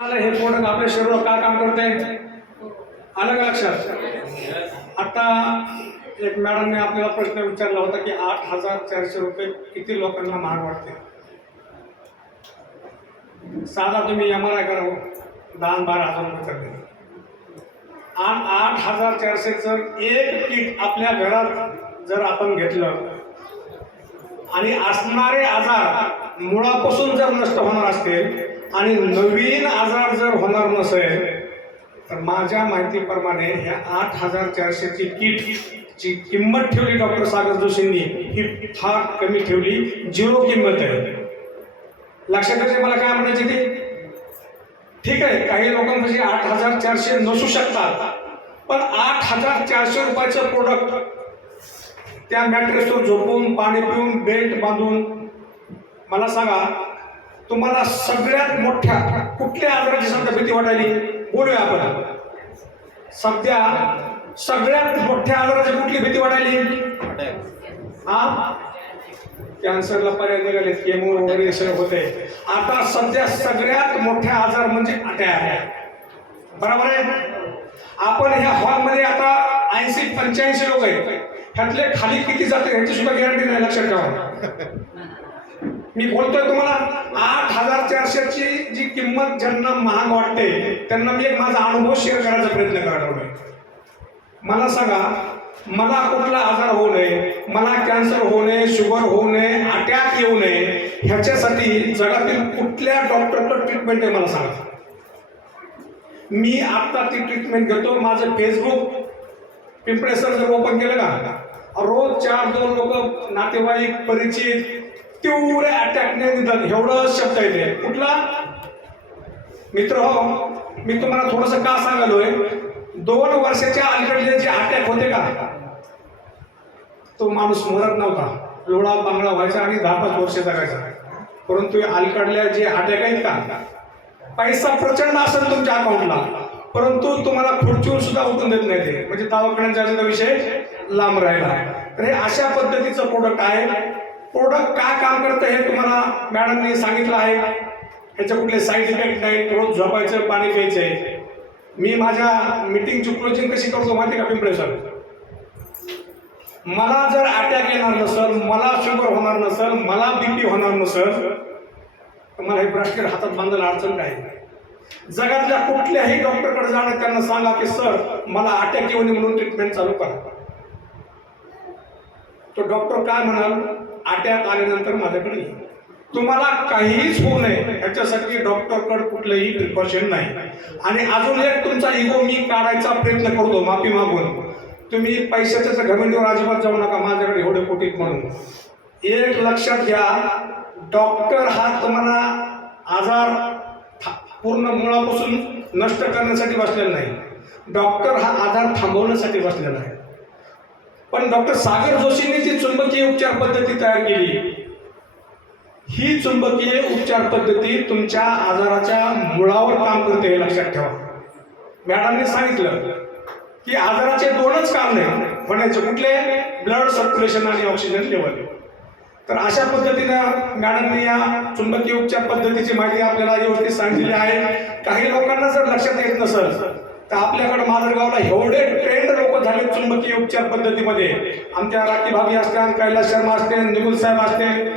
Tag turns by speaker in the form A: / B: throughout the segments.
A: हे पोटक आपल्या शरीरावर काय काम करते आलं का लक्षात? आता एक मॅडमने आपल्याला प्रश्न विचारला होता की आठ हजार चारशे रुपये किती लोकांना महाग वाटते? साधा तुम्ही एम आर आय करा हो. दहा बारा हजार रुपये करते आठ आठ हजार चारशे जर एक किट आपल्या घरात जर आपण घेतलं आणि असणारे आजार मुळापासून जर नष्ट होणार असतील आणि नवीन आजार जर होणार नसेल तर माझ्या माहितीप्रमाणे ह्या आठ हजार चारशेची किटची किंमत ठेवली डॉक्टर सागर जोशींनी. ही फार कमी ठेवली झिरो किंमत आहे. लक्षात येते मला काय म्हणायचे ते. ठीक आहे काही लोकांपाशी आठ हजार चारशे नसू शकतात पण आठ हजार चारशे रुपयाचं प्रोडक्ट त्या मॅट्रेसवर झोपून पाणी पिऊन बेल्ट बांधून मला सांगा तुम्हाला सगळ्यात मोठ्या कुठल्या आजाराची सध्या भीती वाटायली? बोलूया आपण. सध्या सगळ्यात मोठ्या आजाराची कुठली भीती वाटायली? हा? कॅन्सरला पर्याय निघाले केमो वगैरे सगळं होते आता सध्या सगळ्यात मोठ्या आजार म्हणजे अटॅक. बरोबर आहे? आपण ह्या हॉलमध्ये आता ऐंशी पंच्याऐंशी लोक आहेत. ह्यातले खाली किती जाते ह्याची सुद्धा गॅरंटी नाही लक्षात ठेवा. मी बोलतोय तुम्हाला आठ हजार चारशेची जी किंमत ज्यांना महाग वाटते त्यांना मी एक माझा अनुभव शेअर करायचा प्रयत्न करणार मला सांगा मला कुठला आजार होऊ नये मला कॅन्सर होऊ नये शुगर होऊ नये अटॅक येऊ नये ह्याच्यासाठी जगातील कुठल्या डॉक्टरकडे ट्रीटमेंट आहे मला सांगा. मी आत्ता ती ट्रीटमेंट घेतो माझं फेसबुक पिंपळेसर जर ओपन केलं का? रोज चार दोन लोक नातेवाईक परिचित तीव्र अटॅकने निधन. एवढं शब्द येते कुठला? मित्र हो. मी तुम्हाला थोडस का सांगालोय? दोन वर्षाच्या अलीकडले जे अटॅक होते का तो माणूस मरत नव्हता. लोळा बांगडा व्हायचा आणि दहा पाच वर्ष जगायचा. परंतु अलीकडल्या जे अटॅक आहेत का पैसा प्रचंड असेल तुमच्या अकाउंटला परंतु तुम्हाला खुर्चीवर सुद्धा उठून देत नाही ते. म्हणजे दवाखान्यात जायचा विषय लांब राहिला. तर हे अशा पद्धतीचं प्रोडक्ट आहे. प्रोडक्ट काय काम करतं हे तुम्हाला मॅडमने सांगितलं आहे. ह्याच्या कुठले साईड इफेक्ट नाही रोज झोपायचं पाणी प्यायचंय. मी माझ्या मिटिंगची क्लोजिंग कशी करतो माहिती का पिंपळे सर मला जर अटॅक येणार नसेल मला शुगर होणार नसेल मला बीपी होणार नसेल तर मला हे ब्रास्केट हातात बांधायला अडचण काय? जगातल्या कुठल्याही डॉक्टरकडे जाणं त्यांना सांगा की सर मला अटॅक येऊ नये म्हणून ट्रीटमेंट चालू करा. तो डॉक्टर काय म्हणाल? अटॅक आल्यानंतर माझ्याकडे तुम्हाला काहीच होऊ नये. याच्यासाठी डॉक्टरकडे कुठलंही प्रिकॉशन नाही. आणि अजून एक तुमचा इगो मी काढायचा प्रयत्न करतो माफी मागून. तुम्ही पैशाच्या घमेंडीवर अजिबात जाऊ नका माझ्याकडे एवढे कोटीत म्हणून. एक लक्षात घ्या डॉक्टर हा तुम्हाला आजार था- पूर्ण मुळापासून नष्ट करण्यासाठी बसलेला नाही. डॉक्टर हा आजार थांबवण्यासाठी बसलेला आहे. पण डॉक्टर सागर जोशींनी जी चुंबकीय उपचार पद्धती तयार केली ही चुंबकीय उपचार पद्धती तुमच्या आजाराच्या मुळावर काम करते हे लक्षात ठेवा. मॅडमने सांगितलं की आजाराचे दोनच कारणे म्हणायचं कुठले? ब्लड सर्क्युलेशन आणि ऑक्सिजन लेवल. तर अशा पद्धतीनं मॅडमने या चुंबकीय उपचार पद्धतीची माहिती आपल्याला व्यवस्थित सांगितली आहे. काही लोकांना जर लक्षात येत नसेल तर आपल्याकडे माजरगावला एवढे ट्रेंड लोक झाले चुंबकीय उपचार पद्धतीमध्ये. आमच्या राखी भाभी असतील कैलास शर्मा असतील निगुल साहेब असतील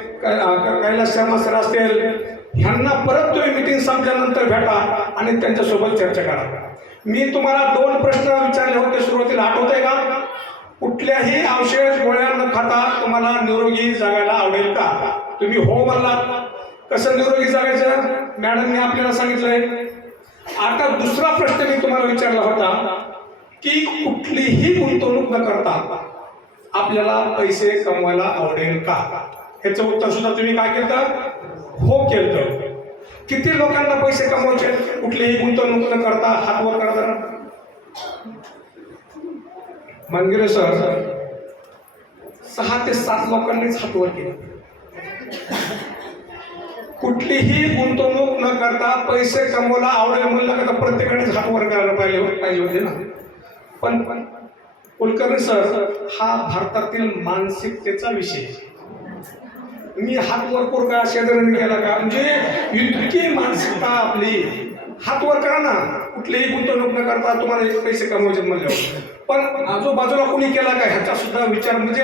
A: कैलास शर्मा सर असतील. ह्यांना परत तुम्ही मिटिंग संपल्यानंतर भेटा आणि त्यांच्यासोबत चर्चा करा. मी तुम्हाला दोन प्रश्न विचारले होते सुरुवातीला आठवत आहे का? कुठल्याही अवशेष गोळ्या न खाता तुम्हाला निरोगी जगायला आवडेल का? तुम्ही हो म्हणलात. कसं निरोगी जगायचं? मॅडमने आपल्याला सांगितलंय आता दुसरा प्रश्न मी तुम्हाला विचारला होता की कुठलीही गुंतवणूक न करता आपल्याला पैसे कमवायला आवडेल का? ह्याचं उत्तर सुद्धा तुम्ही काय केलं? हो केलं. किती लोकांना पैसे कमवायचे? कुठलीही गुंतवणूक न करता हात वर करा जरा. सर सहा ते सात लोकांनीच हात वर कुठलीही गुंतवणूक न करता पैसे कमवायला आवडेल म्हणलं का तर प्रत्येकानेच हात वर करायला पाहिजे हो, पाहिजे होते ना. पण पण कुलकर्णी सर हा भारतातील मानसिकतेचा विषय मी हात वर का शेजारी गेला का? म्हणजे इतकी मानसिकता आपली. हात वर करा ना. कुठलीही गुंतवणूक न करता तुम्हाला एक पैसे कमवायचे म्हणल्यावर. पण आजूबाजूला कोणी केला का? ह्याचा सुद्धा विचार. म्हणजे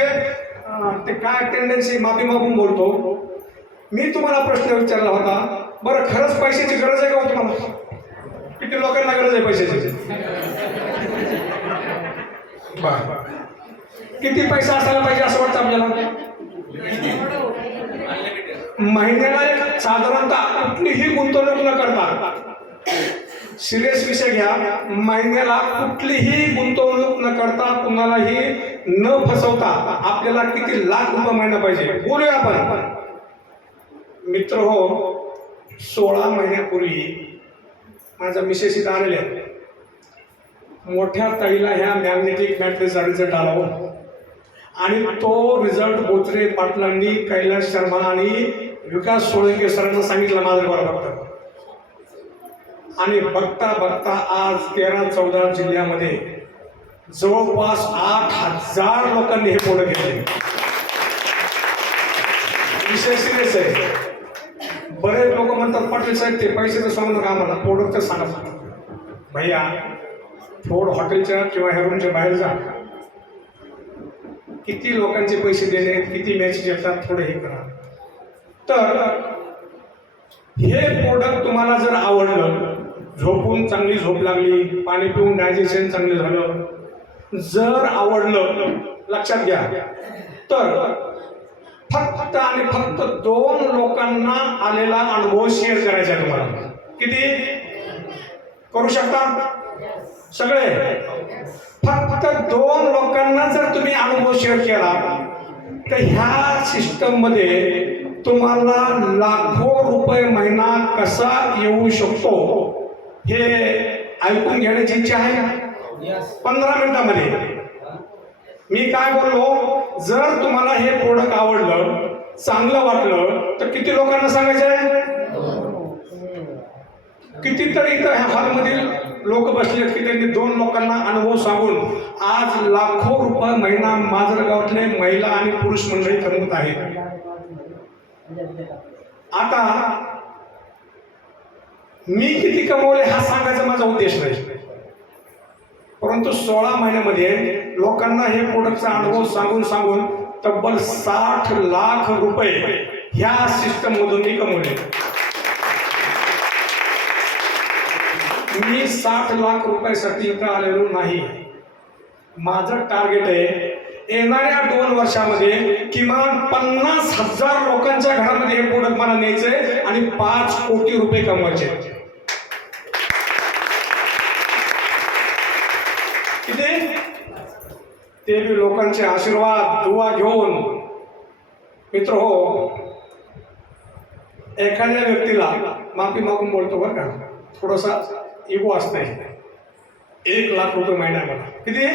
A: ते काय टेंडन्सी माफी मागून बोलतो. मी तुम्हाला प्रश्न विचारला होता बरं खरंच पैशाची गरज आहे का हो तुम्हाला? किती लोकांना गरज आहे पैशाची? बरं. किती पैसा असायला पाहिजे असं वाटतं आपल्याला? महिन्याला एक साधारणतः कुठलीही गुंतवणूक न करता सिरियस विषय घ्या महिन्याला कुठलीही गुंतवणूक न करता कुणालाही न फसवता आपल्याला किती लाख रुपये महिना पाहिजे. बोलूया आपण. मित्र हो सोळा महिन्यापूर्वी माझ्या मिसेस इथं आलेल्या मोठ्या ताईला ह्या मॅग्नेटिक मॅट्रिकचा रिझल्ट आला हो आणि तो रिझल्ट बोचरे पाटलांनी कैलास शर्मा आणि विकास सोळंके सरांना सांगितलं माझं बरं बघता. आणि बघता बघता आज तेरा चौदा जिल्ह्यामध्ये जवळपास आठ हजार लोकांनी हे पुढे घेतले. विशेष आहे बरेच लोक म्हणतात पाटील साहेब ते पैशाचं सांगू का आम्हाला? प्रोडक्ट सांगा भैया थोड हॉटेलच्या किंवा हेरूनच्या बाहेर जा. किती लोकांचे पैसे देणे किती मॅचेस येतात थोडं हे करा. तर हे प्रोडक्ट तुम्हाला जर आवडलं झोपून चांगली झोप लागली पाणी पिऊन डायजेशन चांगलं झालं जर आवडलं लक्षात घ्या. तर फक्त आणि फक्त दोन लोक लोकांना आलेला अनुभव शेअर करायचा आहे तुम्हाला. किती? करू शकता? सगळे? फक्त दोन लोकांना जर तुम्ही अनुभव शेअर केला तर ह्या सिस्टममध्ये तुम्हाला लाखो रुपये महिना कसा येऊ शकतो हे ऐकून घेण्याची इच्छा आहे का? पंधरा मिनिटामध्ये. मी काय बोललो? जर तुम्हाला हे प्रोडक्ट आवडलं चांगलं वाटलं तर किती लोकांना सांगायचं आहे कितीतरी इतर ह्या हॉलमधील लोक बसले की त्यांनी दोन लोकांना अनुभव सांगून आज लाखो रुपये महिना माजलगावातले महिला आणि पुरुष मंडळी कमवत आहेत. आता मी किती कमवले हा सांगायचा माझा उद्देश नाही. परंतु सोळा महिन्यामध्ये लोकांना हे प्रोडक्टचा अनुभव सांगून सांगून तब्बल साठ लाख रुपये ह्या सिस्टम मधून मी कमवले मी साठ लाख रुपयासाठी इथं आलेलो नाही. माझं टार्गेट आहे येणाऱ्या दोन वर्षामध्ये किमान पन्नास हजार लोकांच्या घरामध्ये हे प्रोडक्ट मला न्यायचंय आणि पाच कोटी रुपये कमवायचे किती ते बी लोकांचे आशीर्वाद दुवा घेऊन. मित्र हो एखाद्या व्यक्तीला माफी मागून बोलतो बरं का. थोडासा इगो असते एक लाख रुपये महिना मला किती?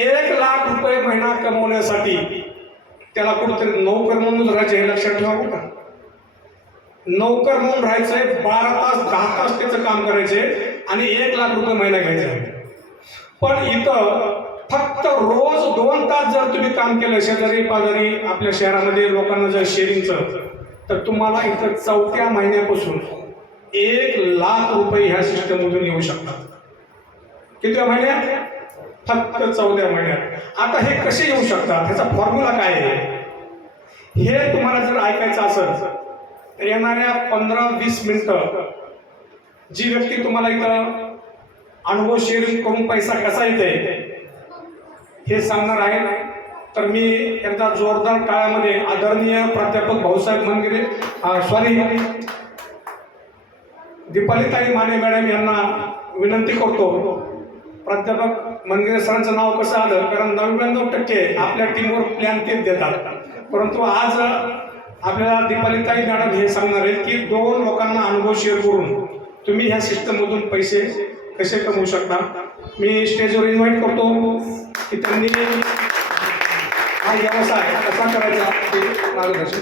A: एक लाख रुपये महिना कमवण्यासाठी त्याला कुठेतरी नोकर म्हणून राहायचे हे लक्षात ठेवा का. नोकर म्हणून राहायचंय बारा तास दहा तास त्याचं काम करायचे आणि एक लाख रुपये महिना घ्यायचा. आहे पण इथं फक्त रोज दोन तास जर तुम्ही काम केलं शेजारी पाजारी आपल्या शहरामध्ये लोकांना जर शेअरिंगचं तर तुम्हाला इथं चौथ्या महिन्यापासून एक लाख रुपये ह्या सिस्टममधून येऊ शकतात. किती महिन्यात? फक्त चौथ्या महिन्यात. आता हे कसे येऊ शकतात? ह्याचा फॉर्म्युला काय आहे? हे तुम्हाला जर ऐकायचं असेल तर येणाऱ्या पंधरा वीस मिनिटं जी व्यक्ती तुम्हाला इथं अनुभव शेअरिंग करून पैसा कसा येते हे सांगणार आहे तर मी एकदा जोरदार काळामध्ये आदरणीय प्राध्यापक भाऊसाहेब मनगिरे सॉरी दीपालीताई माने मॅडम यांना विनंती करतो. प्राध्यापक मनगिरे सरांचं नाव कसं आलं? कारण नव्याण्णव टक्के आपल्या टीमवर प्लॅन तेच देतात. परंतु आज आपल्याला दीपालीताई मॅडम हे सांगणार आहेत की दोन लोकांना अनुभव शेअर करून तुम्ही ह्या सिस्टममधून पैसे कसे कमवू शकता? मी स्टेजवर इन्व्हाइट करतो. की त्यांनी हा व्यवसाय कसा करायचा ते मार्गदर्शन.